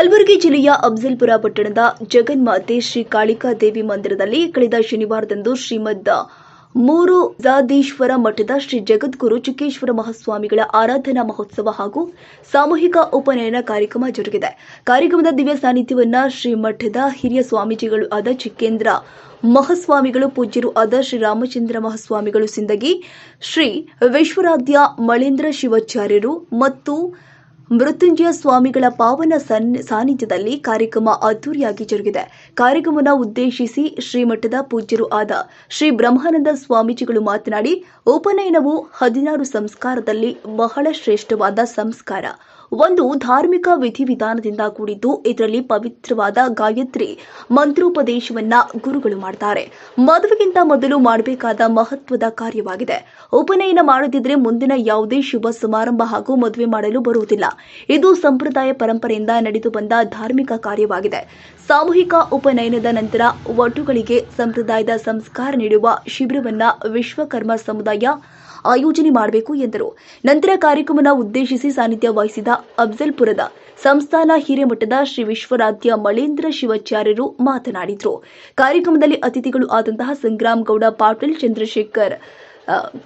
ಕಲಬುರಗಿ ಜಿಲ್ಲೆಯ ಅಫಜಲ್ಪುರ ಪಟ್ಟಣದ ಜಗನ್ಮಾತೆ ಶ್ರೀ ಕಾಳಿಕಾದೇವಿ ಮಂದಿರದಲ್ಲಿ ಕಳೆದ ಶನಿವಾರದಂದು ಶ್ರೀಮದ್ ಮೂರುಜಾದೀಶ್ವರ ಮಠದ ಶ್ರೀ ಜಗದ್ಗುರು ಚುಕ್ಕೇಶ್ವರ ಮಹಾಸ್ವಾಮಿಗಳ ಆರಾಧನಾ ಮಹೋತ್ಸವ ಹಾಗೂ ಸಾಮೂಹಿಕ ಉಪನಯನ ಕಾರ್ಯಕ್ರಮ ಜರುಗಿದೆ. ಕಾರ್ಯಕ್ರಮದ ದಿವ್ಯ ಸಾನ್ನಿಧ್ಯವನ್ನ ಶ್ರೀ ಮಠದ ಹಿರಿಯ ಸ್ವಾಮೀಜಿಗಳು ಆದ ಚಿಕ್ಕೇಂದ್ರ ಮಹಾಸ್ವಾಮಿಗಳು, ಪೂಜ್ಯರು ಆದ ಶ್ರೀ ರಾಮಚಂದ್ರ ಮಹಾಸ್ವಾಮಿಗಳು ಸಿಂದಗಿ, ಶ್ರೀ ವಿಶ್ವರಾಧ್ಯ ಮಳೇಂದ್ರ ಶಿವಾಚಾರ್ಯರು ಮತ್ತು ಮೃತ್ಯುಂಜಯ ಸ್ವಾಮಿಗಳ ಪಾವನ ಸಾನ್ನಿಧ್ಯದಲ್ಲಿ ಕಾರ್ಯಕ್ರಮ ಅದ್ದೂರಿಯಾಗಿ ಜರುಗಿದೆ. ಕಾರ್ಯಕ್ರಮವನ್ನು ಉದ್ದೇಶಿಸಿ ಶ್ರೀಮಠದ ಪೂಜ್ಯರು ಆದ ಶ್ರೀ ಬ್ರಹ್ಮಾನಂದ ಸ್ವಾಮೀಜಿಗಳು ಮಾತನಾಡಿ, ಉಪನಯನವು 16 ಸಂಸ್ಕಾರದಲ್ಲಿ ಬಹಳ ಶ್ರೇಷ್ಠವಾದ ಸಂಸ್ಕಾರ. ಒಂದು ಧಾರ್ಮಿಕ ವಿಧಿವಿಧಾನದಿಂದ ಕೂಡಿದ್ದು, ಇದರಲ್ಲಿ ಪವಿತ್ರವಾದ ಗಾಯತ್ರಿ ಮಂತ್ರೋಪದೇಶವನ್ನ ಗುರುಗಳು ಮಾಡ್ತಾರೆ. ಮದುವೆಗಿಂತ ಮೊದಲು ಮಾಡಬೇಕಾದ ಮಹತ್ವದ ಕಾರ್ಯವಾಗಿದೆ. ಉಪನಯನ ಮಾಡದಿದ್ರೆ ಮುಂದಿನ ಯಾವುದೇ ಶುಭ ಸಮಾರಂಭ ಹಾಗೂ ಮದುವೆ ಮಾಡಲು ಬರುವುದಿಲ್ಲ. ಇದು ಸಂಪ್ರದಾಯ ಪರಂಪರೆಯಿಂದ ನಡೆದು ಬಂದ ಧಾರ್ಮಿಕ ಕಾರ್ಯವಾಗಿದೆ. ಸಾಮೂಹಿಕ ಉಪನಯನದ ನಂತರ ವಟುಗಳಿಗೆ ಸಂಪ್ರದಾಯದ ಸಂಸ್ಕಾರ ನೀಡುವ ಶಿಬಿರವನ್ನ ವಿಶ್ವಕರ್ಮ ಸಮುದಾಯ ಆಯೋಜನೆ ಮಾಡಬೇಕು ಎಂದರು. ನಂತರ ಕಾರ್ಯಕ್ರಮವನ್ನು ಉದ್ದೇಶಿಸಿ ಸಾನ್ನಿಧ್ಯ ವಹಿಸಿದ ಅಫಜಲ್ಪುರದ ಸಂಸ್ಥಾನ ಹಿರೇಮಠದ ಶ್ರೀ ವಿಶ್ವರಾಧ್ಯ ಮಳೇಂದ್ರ ಶಿವಾಚಾರ್ಯರು ಮಾತನಾಡಿದರು. ಕಾರ್ಯಕ್ರಮದಲ್ಲಿ ಅತಿಥಿಗಳು ಆದಂತಹ ಸಂಗ್ರಾಮ್ ಗೌಡ ಪಾಟೀಲ್, ಚಂದ್ರಶೇಖರ್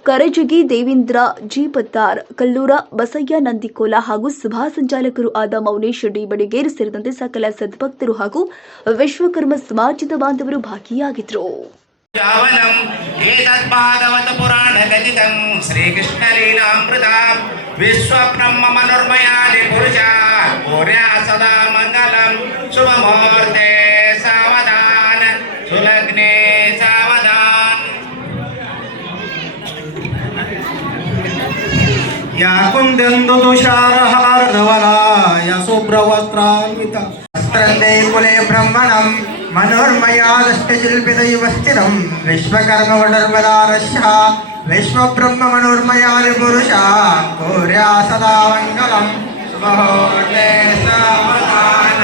ಕರಜಗಿ, ದೇವೇಂದ್ರ ಜಿ ಪತ್ತಾರ್, ಕಲ್ಲೂರ ಬಸಯ್ಯ ನಂದಿಕೋಲ ಹಾಗೂ ಸಭಾ ಸಂಚಾಲಕರು ಆದ ಮೌನೇಶ್ ಡಿ ಬಡಿಗೇರ್ ಸೇರಿದಂತೆ ಸಕಲ ಸದ್ಭಕ್ತರು ಹಾಗೂ ವಿಶ್ವಕರ್ಮ ಸಮಾಜದ ಬಾಂಧವರು ಭಾಗಿಯಾಗಿದ್ದರು. श्रीकृष्णलीलामृतां विश्वब्रह्म मनोर्मयानि पुरुषा पूर्या सदा मङ्गलं शुभमुहूर्ते सावधान सुलग्ने सावधान या कुन्दन्तु तुषारहारधवला या शुभ्रवस्त्रान्विता वस्त्रन्ते कुले ब्रह्मणं मनोर्मयादष्टशिल्पितैव स्थितं विश्वकर्मवटर्वदारस्य विश्वब्रह्म मनोर्मयानि पुरुषा कोर्या सदा मङ्गलं शुभमुहूर्ते सावधान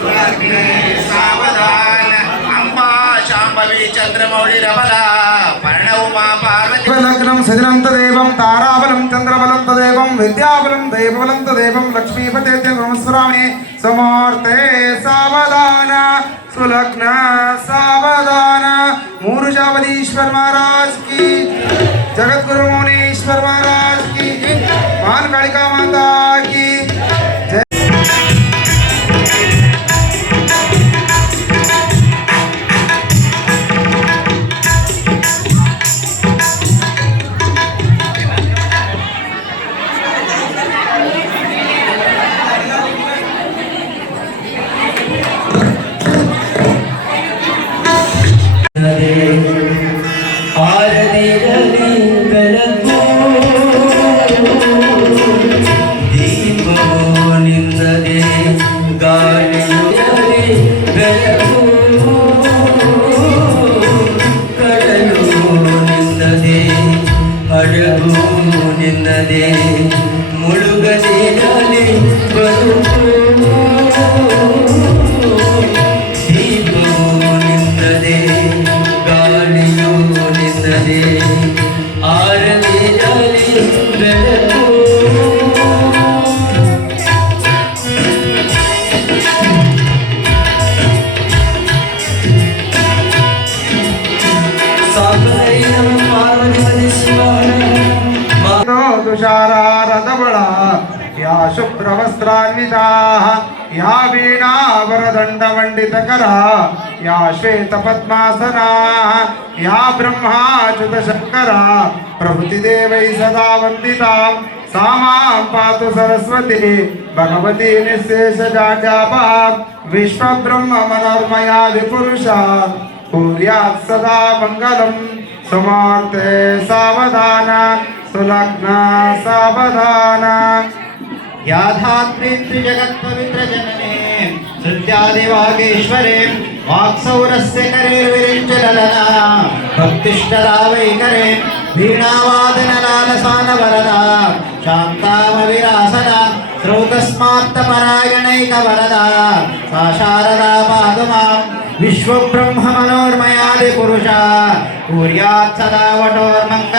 सुलग्ने सावधान अम्बा शाम्भवी चन्द्रमौळिरबला पर्णौमा पार्वती लग्नं सजनं तदेवं ताराबलं चन्द्रबलं तदेवं विद्याबलं दैवबलं तदेवं लक्ष्मीपते नमस्कारामि समूर्ते सावधान सुलग्न सावधान मूरुजावधीश्वर महाराज की, जगतगुरु मुनीश्वर महाराज की, महान कालिका माता की जय। ನಿನ್ನದೇ ಮುಳುಗದಿರಲಿ ಬದುಕು ದೀಪವು ನಿನ್ನದೇ ಗಾಳಿಯು ನಿನ್ನದೇ ಆರದಿರಲಿ ಬೆಳಕು तुषारारधवला या शुभ्रवस्त्रान्विता या वीणावरदण्डमण्डितकरा या श्वेतपद्मासना या ब्रह्माच्युतशङ्करा प्रभृतिदेवैः सदा वन्दितां सा मां पातु सरस्वती भगवती निःशेषजाड्यापहा विश्वब्रह्म मनोर्मयादिपुरुषा कुर्यात् सदा मङ्गलं समूर्ते सावधान सुलग्न सावधान या धात्रीं जगत्पवित्र जनने सृत्यादिवागेश्वरे वाक्सौरस्य करेर्विरिञ्चललना भक्तिष्ठदा वैकरे वीणावादनलालसानवरदा शान्तामविरासदा श्रौतस्मात्तपरायणैकवरदा सा शारदा पातु मां विश्वब्रह्म मनोर्मयादिपुरुषा कुर्यात् सदा वटोर्मङ्गलम्।